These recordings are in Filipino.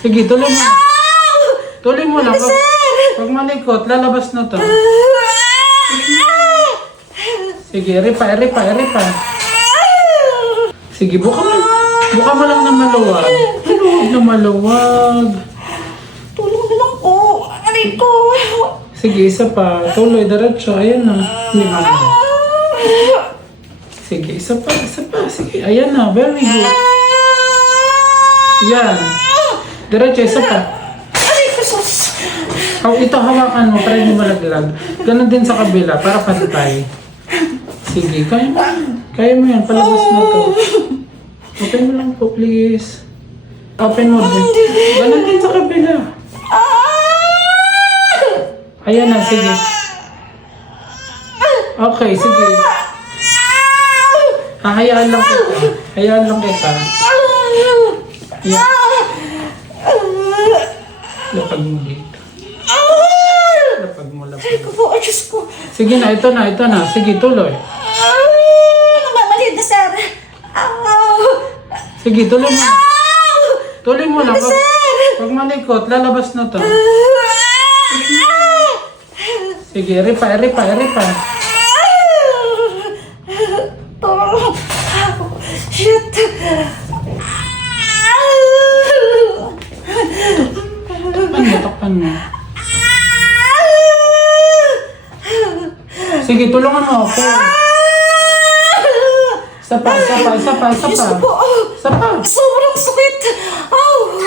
Sige, tuloy mo. Tuloy mo lang. Pag malikot, lalabas na to. Sige, ripa. Sige, buka mo lang na maluwag. Huwag na maluwag. Tulong na lang po. Aray ko. Sige, isa pa. Tuloy, diretso. Ayan na. Hindi mama. Sige, isa pa. Sige, ayan na. Very good. Yan. Diretso, isa pa. Aray ko, sus. Ito, hawakan mo para hindi malaglag. Ganon din sa kabila, para pantay. Sige, kaya mo. Kaya mo yan, palabas mo to. Open mo lang po, please. Open mo din. Ganon din sa kabila. Ayan na, sige. Okay, sige. Hayaan lang kita. Ayan. Lapag mo dito. Aray ko po, ay Diyos ko. Sige na, ito na. Sige, tuloy. Namamalid na, sir. Sige, tuloy mo. Tuloy mo lang. Pag malikot, lalabas na to. Sige, ripa. Shit. Takpan mo. Sige, tulungan mo ako. Isa pa. Sobrang sakit.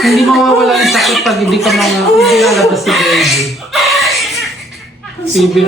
Hindi mawawala yung sakit pag hindi lalabas si baby. Baby,